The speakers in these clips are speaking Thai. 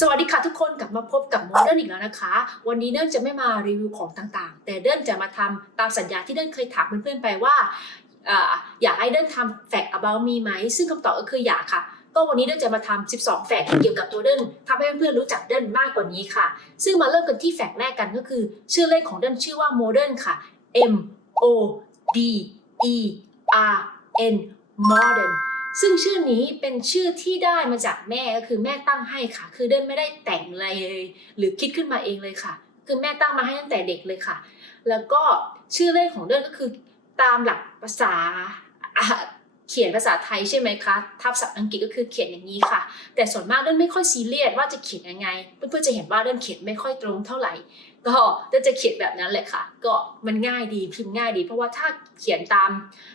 สวัสดีค่ะทุกคนกลับมาพบกับโมเดิร์นอีกแล้วนะคะ วันนี้เดิร์นจะไม่มารีวิวของต่างๆ แต่เดิร์นจะมาทำตามสัญญาที่เดิร์นเคยถามเพื่อนๆไปว่าอยากให้เดิร์นทำแฟกต์ about me ไหม ซึ่งคำตอบก็คืออยากค่ะ ก็วันนี้เดิร์นจะมาทำ12 แฟกต์เกี่ยวกับตัวเดิร์นทำให้เพื่อนๆรู้จักเดิร์นมากกว่านี้ค่ะ ซึ่งมาเริ่มกันที่แฟกต์แรกกันก็คือ ชื่อเล่นของเดิร์นชื่อว่าโมเดิร์นค่ะ M O D E R N modern ซึ่งชื่อนี้เป็นชื่อที่ได้มาจากแม่ก็คือแม่ตั้งให้ค่ะ คือเดินไม่ได้แต่งอะไรเลย หรือคิดขึ้นมาเองเลยค่ะ คือแม่ตั้งมาให้ตั้งแต่เด็กเลยค่ะ แล้วก็ชื่อเล่นของเดินก็คือตามหลักภาษา เขียนภาษาไทยใช่ไหมคะ ทับศัพท์อังกฤษก็คือเขียนอย่างนี้ค่ะ แต่ส่วนมากเดินไม่ค่อยซีเรียสว่าจะเขียนยังไง เพื่อนๆจะเห็นว่าเดินเขียนไม่ค่อยตรงเท่าไหร่ ก็เดินจะเขียนแบบนั้นแหละค่ะ ก็มันง่ายดีพิมพ์ง่ายดี เพราะว่าถ้าเขียนตาม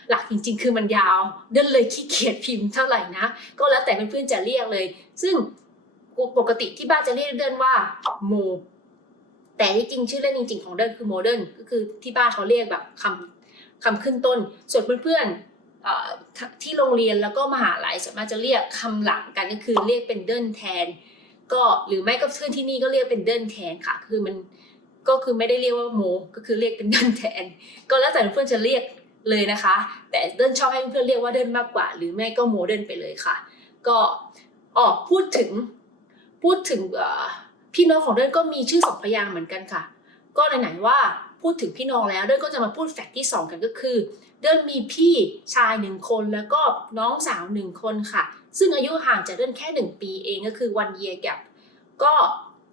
หลักจริง ๆ คือมันยาวเดินเลยขี้เกียจพิมพ์เท่าไหร่นะ ก็แล้วแต่เพื่อนๆจะเรียกเลย ซึ่งปกติที่บ้านจะเรียกเดินว่าโมแต่ที่จริงชื่อเล่นจริง ๆ ของเดินคือโมเดิร์นก็คือที่บ้านเขาเรียกแบบคำคำขึ้นต้น ส่วนเพื่อนๆ ที่โรงเรียนแล้วก็มหาลัยส่วนมากจะเรียกคำหลังกันก็คือเรียกเป็นเดินแทน ก็หรือไม่ก็เพื่อนที่นี่ก็เรียกเป็นเดินแทนค่ะ คือมันก็คือไม่ได้เรียกว่าโมก็คือเรียกเป็นเดินแทน ก็แล้วแต่เพื่อนจะเรียกเลยนะคะ แต่เดินชอบให้เพื่อนเรียกว่าเดินมากกว่า หรือไม่ก็โมเดินไปเลยค่ะ ก็ออกพูดถึงพูดถึงพี่น้องของเดินก็มีชื่อสองพยางค์เหมือนกันค่ะ ก็ไหนๆว่าพูดถึงพี่น้องแล้วเดินก็จะมาพูดแฟกต์ที่สองกันก็คือเดินมีพี่ชายหนึ่งคนแล้วก็น้องสาวหนึ่งคนค่ะ ซึ่งอายุห่างจากเดินแค่หนึ่งปีเองก็คือวันเยียกับก็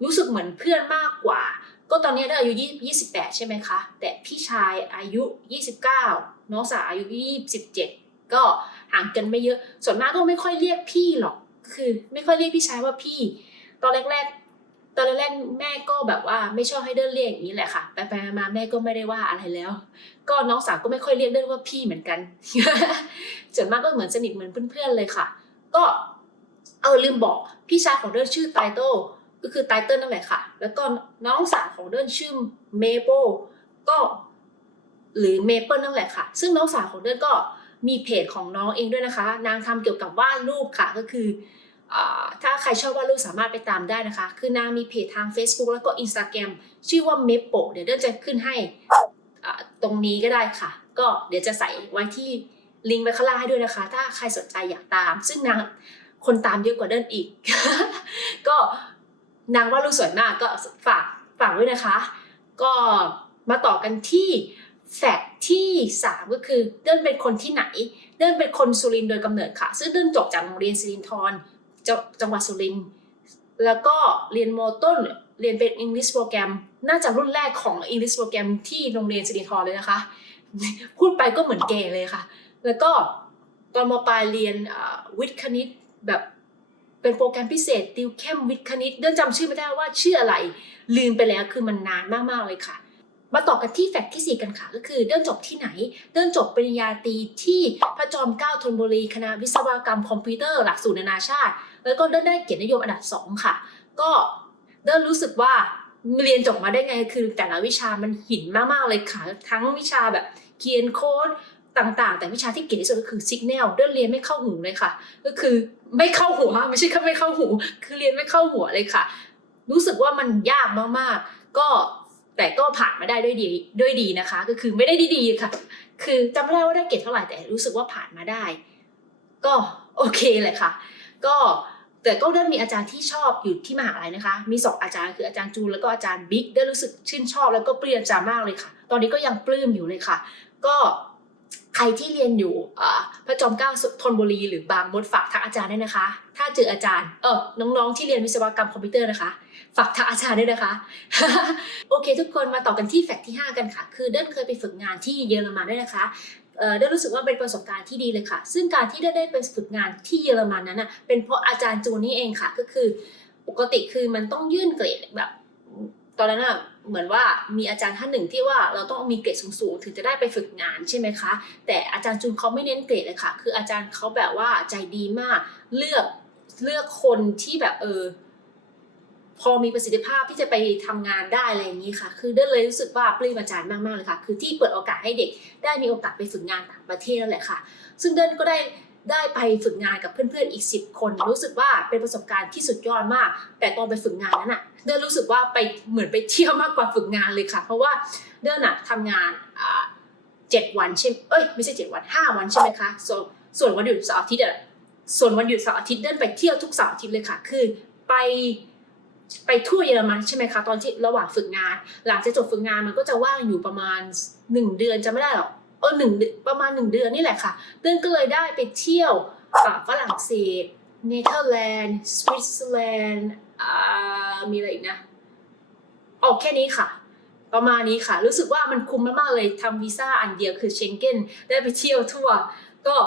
รู้สึกเหมือนเพื่อนมากกว่า ก็ตอนนี้เดินอายุยี่สิบแปดใช่ไหมคะ แต่พี่ชายอายุยี่สิบเก้าน้องสาวอายุยี่สิบเจ็ดก็ห่างกันไม่เยอะ ส่วนมากก็ไม่ค่อยเรียกพี่หรอก คือไม่ค่อยเรียกพี่ชายว่าพี่ ตอนแรกๆ ตอนแรกแม่ก็แบบว่าไม่ชอบให้เดินเรียกอย่างนี้แหละค่ะไปไปๆมาๆแม่ก็ไม่ได้ว่าอะไรแล้ว ก็น้องสาวก็ไม่ค่อยเรียกเดินว่าพี่เหมือนกันส่วนมากก็เหมือนสนิทเหมือนเพื่อนๆเลยค่ะ ก็เออลืมบอกพี่ชายของเดินชื่อไตเติลก็คือไตเติลนั่นแหละค่ะ แล้วก็น้องสาวของเดินชื่อเมเปิลก็หรือเมเปิลนั่นแหละค่ะ ซึ่งน้องสาวของเดินก็มีเพจของน้องเองด้วยนะคะ นางทำเกี่ยวกับวาดรูปค่ะก็คือ ถ้าใครชอบวาดรูปสามารถไปตามได้นะคะ คือนางมีเพจทาง Facebook แล้วก็ Instagram ชื่อว่า m e p o เดี๋ยวเดินจะขึ้นให้ตรงนี้ก็ได้ค่ะ ก็เดี๋ยวจะใส่ไว้ที่ลิงก์ไว้ข้างล่างให้ด้วยนะคะ ถ้าใครสนใจอยากตาม ซึ่งนางคนตามเยอะกว่าเดินอีก ก็นางวาดรูปสวยมากก็ฝากฝากด้วยนะคะ ก็มาต่อกันที่แฟกต์ที่ 3 ก็คือเดินเป็นคนที่ไหน เดินเป็นคนสุรินโดยกำเนิดค่ะ ซึ่งเดินจบจากโรงเรียนสิรินธร จังจังหวัดสุรินทร์แล้วก็เรียนมต้นเรียนเป็น English โปรแกรมน่าจะรุ่นแรกของ English โปรแกรมที่โรงเรียนสิรินธรเลยนะคะ พูดไปก็เหมือนเกย์เลยค่ะ แล้วก็ตอนมปลายเรียนวิทย์คณิตแบบเป็นโปรแกรมพิเศษ ติวเข้มวิทย์คณิตเดินจำชื่อไม่ได้ว่าชื่ออะไร ลืมไปแล้วคือมันนานมากๆเลยค่ะ มาต่อกันที่แฟกต์ที่ 4 กันค่ะ ก็คือเดินจบที่ไหน เดินจบปริญญาตรีที่พระจอมเกล้าธนบุรีคณะวิศวกรรมคอมพิวเตอร์หลักสูตรนานาชาติ แล้วก็เดินได้เกียรตินิยมอันดับ 2 ค่ะ ก็เดินรู้สึกว่าเรียนจบมาได้ไงคือแต่ละวิชามันหินมากๆเลยค่ะ ทั้งวิชาแบบเขียนโค้ดต่างๆ แต่วิชาที่เก่งที่สุดก็คือซิกแนลเดินเรียนไม่เข้าหูเลยค่ะ ก็คือไม่เข้าหัวไม่ใช่แค่ไม่เข้าหู คือเรียนไม่เข้าหัวเลยค่ะ รู้สึกว่ามันยากมากๆ ก็แต่ก็ผ่านมาได้ด้วยดีด้วยดีนะคะ ก็คือไม่ได้ดีๆค่ะ คือจำไม่ได้ว่าได้เกรดเท่าไหร่แต่รู้สึกว่าผ่านมาได้ ก็โอเคเลยค่ะ ก็ แต่ก็เดินมีอาจารย์ที่ชอบอยู่ที่มหาลัยนะคะ มีสองอาจารย์คืออาจารย์จูนแล้วก็อาจารย์บิ๊กได้รู้สึกชื่นชอบแล้วก็ปลื้มอาจารย์มากเลยค่ะ ตอนนี้ก็ยังปลื้มอยู่เลยค่ะ ก็ใครที่เรียนอยู่พระจอมเกล้าธนบุรีหรือบางมดฝากทักอาจารย์ได้นะคะ ถ้าเจออาจารย์ เออน้องๆที่เรียนวิศวกรรมคอมพิวเตอร์นะคะ ฝากทักอาจารย์ด้วยนะคะ โอเค ทุกคนมาต่อกันที่แฟกต์ที่ 5 กันค่ะ คือเดินเคยไปฝึกงานที่เยอรมันด้วยนะคะ เอ่อเดินรู้สึกว่าเป็นประสบการณ์ที่ดีเลยค่ะ ซึ่งการที่เดินได้ไปฝึกงานที่เยอรมันนั้นนะเป็นเพราะอาจารย์จูนนี่เองค่ะ ก็คือปกติคือมันต้องยื่นเกรดแบบ ตอนนั้นอะเหมือนว่ามีอาจารย์ท่านหนึ่งที่ว่าเราต้องมีเกรดสูงๆถึงจะได้ไปฝึกงานใช่ไหมคะ แต่อาจารย์จูนเขาไม่เน้นเกรดเลยค่ะ คืออาจารย์เขาแบบว่าใจดีมากเลือกเลือกคนที่แบบเออ พอมีประสิทธิภาพที่จะไปทำงานได้อะไรอย่างนี้ค่ะ คือเดินเลยรู้สึกว่าปลื้มอาจารย์มากๆเลยค่ะ คือที่เปิดโอกาสให้เด็กได้มีโอกาสไปฝึกงานต่างประเทศนั่นแหละค่ะ ซึ่งเดินก็ได้ได้ไปฝึกงานกับเพื่อนๆอีก 10 คน รู้สึกว่าเป็นประสบการณ์ที่สุดยอดมาก แต่ตอนไปฝึกงานนั้นอะเดินรู้สึกว่าไปเหมือนไปเที่ยวมากกว่าฝึกงานเลยค่ะ เพราะว่าเดินอะทำงานเจ็ดวันใช่เอ้ยไม่ใช่เจ็ดวันห้าวันใช่ไหมคะส่วนส่วนวันหยุดเสาร์อาทิตย์อะส่วนวันหยุดเสาร์อาทิตย์เดินไปเที่ยวทุกเสาร์อาทิตย์เลยค่ะ คือไป ไปทั่วเยอรมันใช่ไหมคะตอนที่ระหว่างฝึกงาน หลังจากจบฝึกงานมันก็จะว่างอยู่ประมาณหนึ่งเดือนจะไม่ได้หรอกเออหนึ่งประมาณหนึ่งเดือนนี่แหละค่ะเดินก็เลยได้ไปเที่ยวฝรั่งเศสเนเธอร์แลนด์สวิตเซอร์แลนด์อ่ามีอะไรอีกนะออกแค่นี้ค่ะ ประมาณนี้ค่ะ รู้สึกว่ามันคุ้มมากๆเลยทำวีซ่าอันเดียวคือเชงเก้นได้ไปเที่ยวทั่ว ก็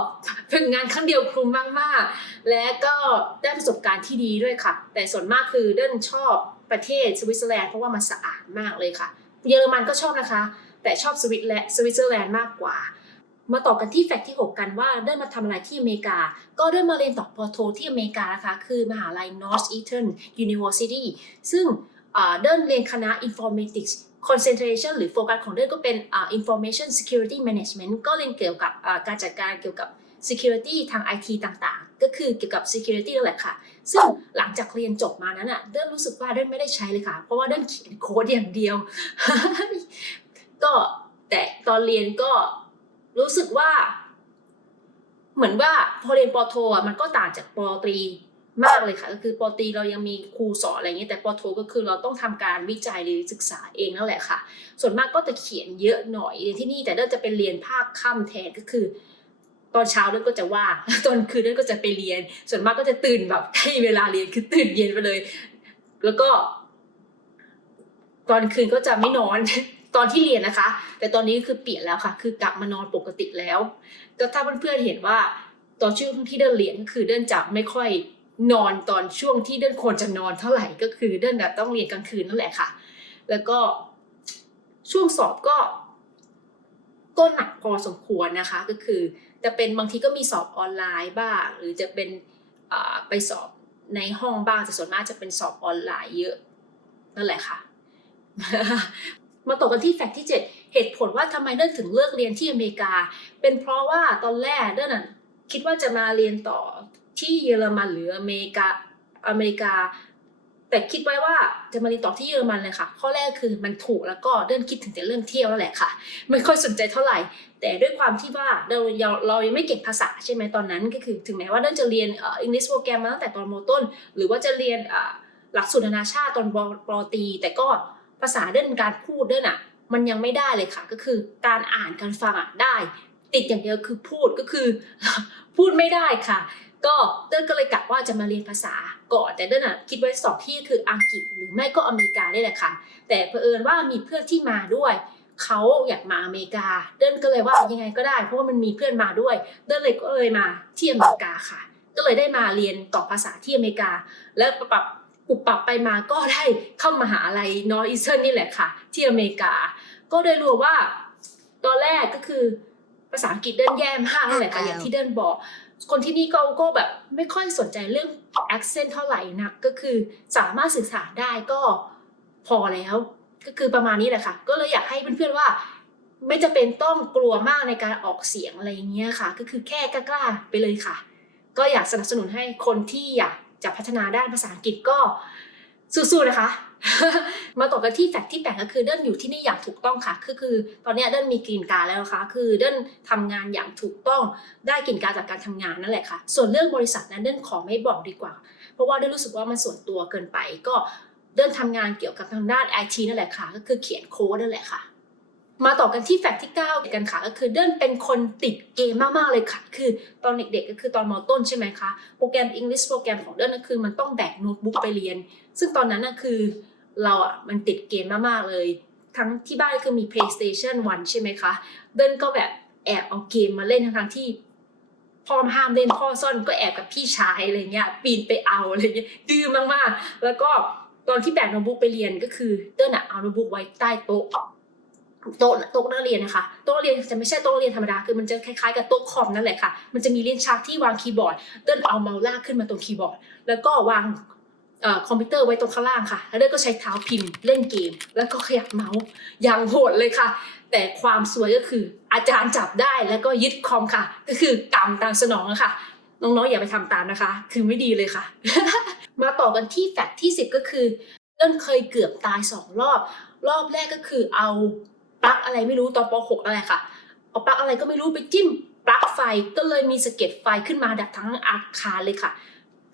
ฝึกงานครั้งเดียวคุ้มมากๆ และก็ได้ประสบการณ์ที่ดีด้วยค่ะ แต่ส่วนมากคือเดินชอบประเทศสวิตเซอร์แลนด์เพราะว่ามันสะอาดมากเลยค่ะ เยอรมันก็ชอบนะคะ แต่ชอบสวิตและสวิตเซอร์แลนด์มากกว่า มาต่อกันที่แฟกต์ที่ 6 กันว่าได้มาทำอะไรที่อเมริกา ก็ได้มาเรียนต่อปอโทที่อเมริกานะคะ คือมหาลัย Northeastern University ซึ่งเดินเรียนคณะ Informatics concentration หรือโฟกัสของเดินก็เป็นอ่า information security management ก็เรียนเกี่ยวกับการจัดการเกี่ยวกับ security ทาง IT ต่างๆ ก็คือเกี่ยวกับ security นั่นแหละค่ะ ซึ่งหลังจากเรียนจบมานั้นอะเดินรู้สึกว่าเดินไม่ได้ใช้เลยค่ะ เพราะว่าเดินเขียนโค้ดอย่างเดียว ก็แต่ตอนเรียนก็รู้สึกว่า เหมือนว่าพอเรียนปอโทอะมันก็ต่างจากปอตรี มากเลยค่ะ ก็คือปอตีเรายังมีครูสอนอะไรอย่างเงี้ยแต่ปอโทก็คือเราต้องทำการวิจัยหรือศึกษาเองนั่นแหละค่ะ ส่วนมากก็จะเขียนเยอะหน่อยเรียนที่นี่แต่เดินจะเป็นเรียนภาคค่ำแทนก็คือ ตอนเช้าเดินก็จะว่างตอนคืนเดินก็จะไปเรียน ส่วนมากก็จะตื่นแบบให้เวลาเรียนคือตื่นเย็นไปเลย แล้วก็ ตอนคืนก็จะไม่นอนตอนที่เรียนนะคะ แต่ตอนนี้คือเปลี่ยนแล้วค่ะ คือกลับมานอนปกติแล้วก็ถ้าเพื่อนๆเห็นว่าตอนช่วงที่เดินเรียนก็คือเดินจะไม่ค่อย นอนตอนช่วงที่เดินควรจะนอนเท่าไหร่ก็คือเดินแบบต้องเรียนกลางคืนนั่นแหละค่ะ แล้วก็ช่วงสอบก็ก็หนักพอสมควรนะคะก็คือจะเป็นบางทีก็มีสอบออนไลน์บ้าง หรือจะเป็นไปสอบในห้องบ้างแต่ส่วนมากจะเป็นสอบออนไลน์เยอะนั่นแหละค่ะ มาต่อกันที่แฟกต์ที่ 7 เหตุผลว่าทำไมเดินถึงเลือกเรียนที่อเมริกา เป็นเพราะว่าตอนแรกเดินน่ะคิดว่าจะมาเรียนต่อ ที่เยอรมันหรืออเมริกาอเมริกา แต่คิดไว้ว่าจะมาเรียนต่อที่เยอรมันเลยค่ะ ข้อแรกคือมันถูกแล้วก็เดินคิดถึงแต่เรื่องเที่ยวแล้วแหละค่ะ ไม่ค่อยสนใจเท่าไหร่ แต่ด้วยความที่ว่าเราเราเรายังไม่เก่งภาษาใช่ไหมตอนนั้นก็คือถึงแม้ว่าเดินจะเรียนอ่อ English โปรแกรมมาตั้งแต่ตอนมต้น หรือว่าจะเรียนหลักสูตรนานาชาติตอนปอต.ี แต่ก็ภาษาเดินการพูดเดินอะมันยังไม่ได้เลยค่ะ ก็คือการอ่านการฟังอะได้ ติดอย่างเดียวคือพูดก็คือ พูดไม่ได้ค่ะ ก็เดินก็เลยกะว่าจะมาเรียนภาษาก่อน แต่เดินอะคิดไว้สอบที่คืออังกฤษหรือไม่ก็อเมริกาได้แหละค่ะ แต่เผอิญว่ามีเพื่อนที่มาด้วยเขาอยากมาอเมริกา เดินก็เลยว่ายังไงก็ได้ เพราะว่ามันมีเพื่อนมาด้วย เดินเลยก็เลยมาที่อเมริกาค่ะ ก็เลยได้มาเรียนต่อภาษาที่อเมริกา แล้วปรับปรับปรับไปมาก็ได้เข้ามหาลัยนอร์อีสเทิร์นนี่แหละค่ะ ที่อเมริกา ก็ได้รู้ว่าตอนแรกก็คือภาษาอังกฤษเดินแย่มากนั่นแหละค่ะอย่างที่เดินบอก คนที่นี่ก็ก็แบบไม่ค่อยสนใจเรื่อง accent เท่าไหร่นักก็คือสามารถสื่อสารได้ก็พอแล้ว ก็คือประมาณนี้แหละค่ะ ก็เลยอยากให้เพื่อนๆว่า ไม่จะเป็นต้องกลัวมากในการออกเสียงอะไรเงี้ยค่ะ ก็คือแค่กล้าๆไปเลยค่ะ ก็อยากสนับสนุนให้คนที่อยากจะพัฒนาด้านภาษาอังกฤษก็ สู้ๆนะคะ มาต่อกันที่แฟกต์ที่แปดก็คือเดินอยู่ที่นี่อย่างถูกต้องค่ะคือคือตอนนี้เดินมีกรีนการแล้วนะคะ คือเดินทำงานอย่างถูกต้องได้กรีนการจากการทำงานนั่นแหละค่ะ ส่วนเรื่องบริษัทนั้นเดินขอไม่บอกดีกว่า เพราะว่าเดินรู้สึกว่ามันส่วนตัวเกินไปก็เดินทำงานเกี่ยวกับทางด้านไอทีนั่นแหละค่ะ ก็คือเขียนโค้ดนั่นแหละค่ะ มาต่อกันที่แฟกต์ที่ 9 กันค่ะ ก็คือเดินเป็นคนติดเกมมาก ๆ เลยค่ะ คือตอนเด็กๆก็คือตอนมต้นใช่ไหมคะ โปรแกรม English โปรแกรมของเดินก็คือมันต้องแบกโน้ตบุ๊กไปเรียน ซึ่งตอนนั้นน่ะคือเราอะมันติดเกมมาก ๆ เลย ทั้งที่บ้านคือมี PlayStation 1 ใช่ไหมคะ เดินก็แบบแอบเอาเกมมาเล่นทั้งๆที่พ่อห้ามเล่นพ่อซ่อนก็แอบกับพี่ชายอะไรเงี้ยปีนไปเอาอะไรเงี้ยดื้อมากๆ แล้วก็ตอนที่แบกโน้ตบุ๊กไปเรียนก็คือเดินอะเอาโน้ตบุ๊กไว้ใต้โต๊ะ โต๊ะโต๊ะนักเรียนนะคะโต๊ะนักเรียนจะไม่ใช่โต๊ะนักเรียนธรรมดาคือมันจะคล้ายๆกับโต๊ะคอมนั่นแหละค่ะ มันจะมีเลิ้นชักที่วางคีย์บอร์ดเดินเอาเมาส์ลากขึ้นมาตรงคีย์บอร์ด แล้วก็วางคอมพิวเตอร์ไว้ตรงข้างล่างค่ะ แล้วเดินก็ใช้เท้าพิมพ์เล่นเกม แล้วก็ขยับเมาส์อย่างโหดเลยค่ะ แต่ความสวยก็คืออาจารย์จับได้แล้วก็ยึดคอมค่ะ ก็คือกรรมตามสนองนะคะน้องๆอย่าไปทำตามนะคะ คือไม่ดีเลยค่ะ มาต่อกันที่แฟกต์ที่ 10 ก็คือเดินเคยเกือบตายสองรอบ รอบแรกก็คือเอา ปลั๊กอะไรไม่รู้ตอนป .6 อะไรค่ะ เอาปลั๊กอะไรก็ไม่รู้ไปจิ้มปลั๊กไฟก็เลยมีสะเก็ดไฟขึ้นมาดับทั้งอาคารเลยค่ะ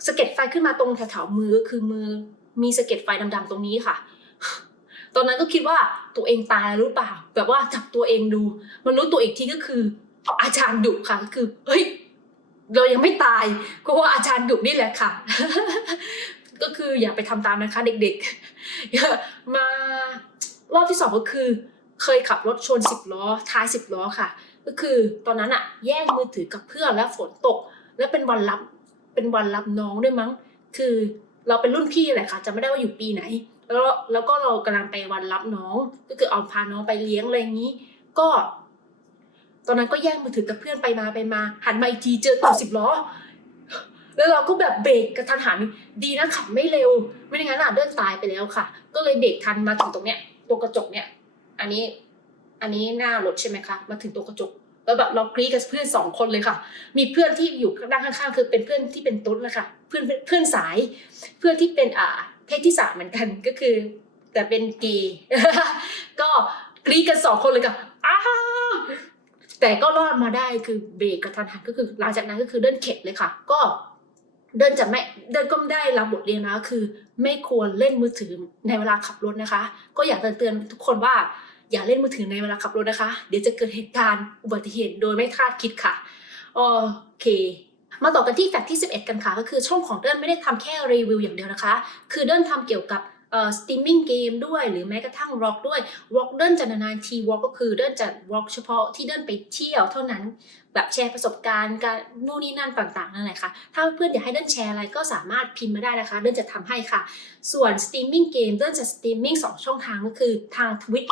สะเก็ดไฟขึ้นมาตรงแถวๆมือคือมือมีสะเก็ดไฟดำๆตรงนี้ค่ะ ตอนนั้นก็คิดว่าตัวเองตายแล้วหรือเปล่า แบบว่าจับตัวเองดู มันรู้ตัวอีกทีก็คืออาจารย์ดุค่ะก็คือเฮ้ยเรายังไม่ตายก็ว่าอาจารย์ดุนี่แหละค่ะ ก็คืออย่าไปทำตามนะคะ เด็กๆมารอบที่สองก็คือ เคยขับรถชนสิบล้อ ท้ายสิบล้อค่ะ ก็คือตอนนั้นอะแย่งมือถือกับเพื่อนแล้วฝนตก แล้วเป็นวันรับเป็นวันรับน้องด้วยมั้ง คือเราเป็นรุ่นพี่แหละค่ะจะไม่ได้ว่าอยู่ปีไหน แล้วแล้วก็เรากำลังไปวันรับน้อง ก็คือเอาพาน้องไปเลี้ยงอะไรอย่างนี้ ก็ ตอนนั้นก็แย่งมือถือกับเพื่อนไปมาไปมา หันมาอีกทีเจอตัวสิบล้อแล้วเราก็แบบเบรกกระทันหันดีนะขับไม่เร็ว ไม่อย่างนั้นอะเดินตายไปแล้วค่ะ ก็เลยเบรกทันมาถึงตรงเนี้ยตัวกระจกเนี่ย อันนี้ อันนี้หน้ารถใช่ไหมคะ มาถึงตัวกระจก แล้วแบบเรากรี๊ดกับเพื่อนสองคนเลยค่ะ มีเพื่อนที่อยู่ด้านข้างๆ คือเป็นเพื่อนที่เป็นตุ๊ดนะคะเพื่อนเพื่อนสาย เพื่อนที่เป็นอ่าเพศที่สามเหมือนกันก็คือ แต่เป็นเกย์ก็กรี๊ดกันสองคนเลยค่ะอ้าแต่ก็รอดมาได้คือเบรกกระทันหันก็คือ หลังจากนั้นก็คือเดินเข็ดเลยค่ะ ก็เดินจะไม่เดินก็ได้รับบทเรียนนะคือ ไม่ควรเล่นมือถือในเวลาขับรถนะคะ ก็อยากเตือนทุกคนว่า อย่าเล่นมือถือในเวลาขับรถนะคะ เดี๋ยวจะเกิดเหตุการณ์อุบัติเหตุโดยไม่คาดคิดค่ะ โอเค มาต่อกันที่แฟกต์ที่ 11 กันค่ะ ก็คือช่องของเดินไม่ได้ทำแค่รีวิวอย่างเดียวนะคะ คือเดินทำเกี่ยวกับเอ่อสตรีมมิ่งเกมด้วยหรือแม้กระทั่งร็อกด้วยร็อกเดินจะนานๆทีวอลก็คือเดินจะร็อกเฉพาะที่เดินไปเที่ยวเท่านั้นแบบแชร์ประสบการณ์การนู่นนี่นั่นต่างๆนั่นแหละค่ะถ้าเพื่อนอยากให้เดินแชร์อะไรก็สามารถพิมพ์มาได้นะคะ เดินจะทำให้ค่ะ ส่วนสตรีมมิ่งเกมเดินจะสตรีมมิ่งสองช่องทางก็คือทาง Twitch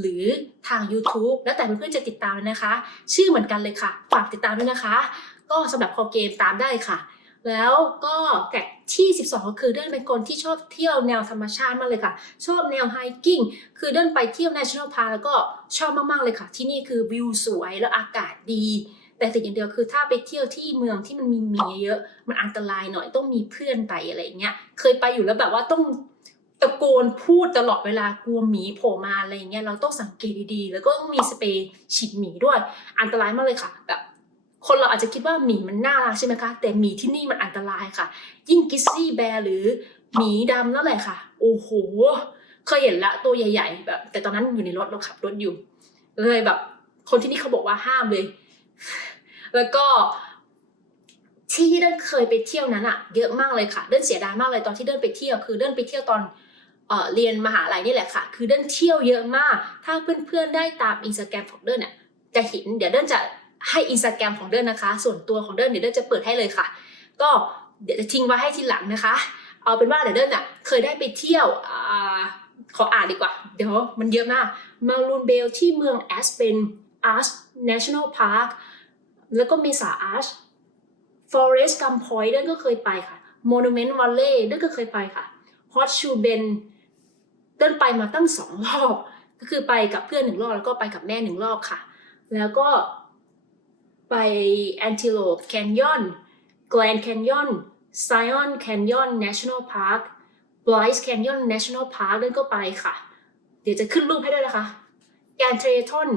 หรือทาง YouTube แล้วแต่เพื่อนๆจะติดตามเลยนะคะ ชื่อเหมือนกันเลยค่ะ ฝากติดตามด้วยนะคะ ก็สำหรับคอเกมตามได้ค่ะ แล้วก็แกที่ 12 ก็คือเดินเป็นคนที่ชอบเที่ยวแนวธรรมชาติมากเลยค่ะ ชอบแนวไฮกิ้งคือเดินไปเที่ยว National Park แล้วก็ชอบมากๆเลยค่ะ ที่นี่คือวิวสวยแล้วอากาศดีแต่สิ่งอย่างเดียวคือถ้าไปเที่ยวที่เมืองที่มันมีหมีเยอะ มันอันตรายหน่อยต้องมีเพื่อนไปอะไรอย่างเงี้ย เคยไปอยู่แล้วแบบว่าต้อง ตะโกนพูดตลอดเวลากลัวหมีโผล่มาอะไรอย่างเงี้ยเราต้องสังเกตดีๆ แล้วก็ต้องมีสเปรย์ฉีดหมีด้วย อันตรายมากเลยค่ะแบบคนเราอาจจะคิดว่าหมีมันน่ารักใช่ไหมคะ แต่หมีที่นี่มันอันตรายค่ะ ยิ่งกิซซี่แบร์หรือหมีดำนั่นแหละค่ะ โอ้โห เคยเห็นละตัวใหญ่ ๆ แบบ แต่ตอนนั้นอยู่ในรถเราขับรถอยู่ เลยแบบ คนที่นี่เขาบอกว่าห้ามเลย แล้วก็ที่ที่เดินเคยไปเที่ยวนั้นอะเยอะมากเลยค่ะ เดินเสียดายมากเลยตอนที่เดินไปเที่ยวคือเดินไปเที่ยวตอน เออเรียนมหาลัยนี่แหละค่ะ คือเดินเที่ยวเยอะมาก ถ้าเพื่อนๆได้ตามอินสตาแกรมของเดินเนี่ยจะเห็นเดี๋ยวเดินจะให้อินสตาแกรมของเดินนะคะ ส่วนตัวของเดินเดี๋ยวเดินจะเปิดให้เลยค่ะ ก็เดี๋ยวจะทิ้งไว้ให้ทีหลังนะคะ เอาเป็นว่าเดี๋ยวเดินอะเคยได้ไปเที่ยวอขออ่านดีกว่า เดี๋ยวมันเยอะมากมารูนเบลที่เมืองแอสเปนอาร์ช National Park แล้วก็เมษาอาร์ช Forest Gum Point เดินก็เคยไปค่ะ Monument Valley เดินก็เคยไปค่ะ Hot Shoe Bend เดินไปมาตั้งสองรอบ ก็คือไปกับเพื่อนหนึ่งรอบแล้วก็ไปกับแม่หนึ่งรอบค่ะ แล้วก็ไป Antelope Canyon Grand Canyon Zion Canyon National Park Bryce Canyon National Park เดินก็ไปค่ะ เดี๋ยวจะขึ้นรูปให้ด้วยนะคะแกนเทรทอน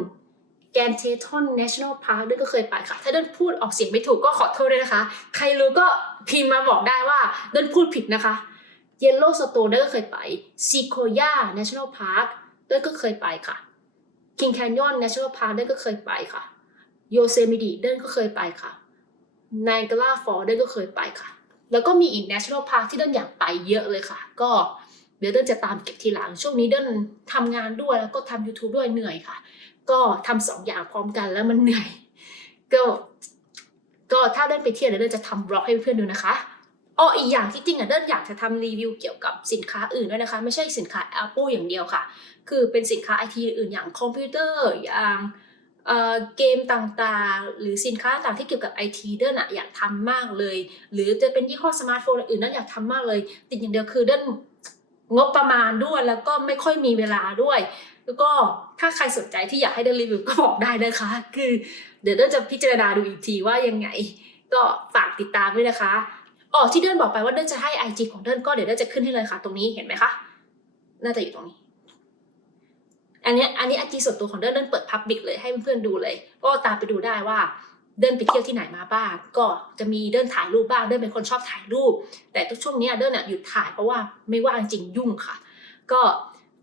แกนเททอน National Park เดินก็เคยไปค่ะ ถ้าเดินพูดออกเสียงไม่ถูกก็ขอโทษด้วยนะคะ ใครรู้ก็พิมพ์มาบอกได้ว่าเดินพูดผิดนะคะ Yellowstone เดินก็เคยไป Sequoia National Park เดินก็เคยไปค่ะ King Canyon National Park เดินก็เคยไปค่ะ Yosemite เดินก็เคยไปค่ะ Niagara Falls เดินก็เคยไปค่ะ แล้วก็มีอีก National Park ที่เดินอยากไปเยอะเลยค่ะ ก็เดี๋ยวเดินจะตามเก็บทีหลัง ช่วงนี้เดินทำงานด้วยแล้วก็ทำ YouTube ด้วยเหนื่อยค่ะ ก็ทำสองอย่างพร้อมกันแล้วมันเหนื่อย ก็ ก็ถ้าเดินไปเที่ยวเดี๋ยวเดินจะทำบล็อกให้เพื่อนดูนะคะ อ้ออีกอย่างที่จริงอะเดินอยากจะทำรีวิวเกี่ยวกับสินค้าอื่นด้วยนะคะ ไม่ใช่สินค้า Apple อย่างเดียวค่ะ คือเป็นสินค้าไอทีอื่นอย่างคอมพิวเตอร์อย่างเเกมต่างๆ หรือสินค้าต่างที่เกี่ยวกับไอทีเดินอะอยากทำมากเลย หรือจะเป็นยี่ห้อสมาร์ทโฟนอื่นนั่นอยากทำมากเลย ติดอย่างเดียวคือเดินงบประมาณด้วยแล้วก็ไม่ค่อยมีเวลาด้วย แล้วก็ถ้าใครสนใจที่อยากให้เดินรีวิวก็บอกได้นะคะ คือเดี๋ยวเดินจะพิจารณาดูอีกทีว่ายังไง ก็ฝากติดตามด้วยนะคะ อ๋อที่เดินบอกไปว่าเดินจะให้ IG ของเดินก็เดี๋ยวเดินจะขึ้นให้เลยค่ะ ตรงนี้เห็นไหมคะ น่าจะอยู่ตรงนี้ อันนี้อันนี้ไอจีส่วนตัวของเดินเดินเปิดพับบิกเลยให้เพื่อนๆดูเลย ก็ตามไปดูได้ว่าเดินไปเที่ยวที่ไหนมาบ้าง ก็จะมีเดินถ่ายรูปบ้าง เดินเป็นคนชอบถ่ายรูป แต่ทุกช่วงนี้เดินอะหยุดถ่ายเพราะว่าไม่ว่างจริงยุ่งค่ะ ก็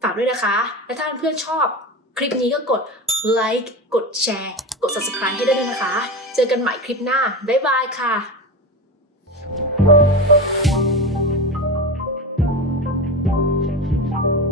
ฝากด้วยนะคะ และถ้าเพื่อนๆชอบคลิปนี้ก็กดไลค์ กดแชร์ กด subscribe ให้ได้ด้วยนะคะ เจอกันใหม่คลิปหน้า บ๊ายบายค่ะ Bye.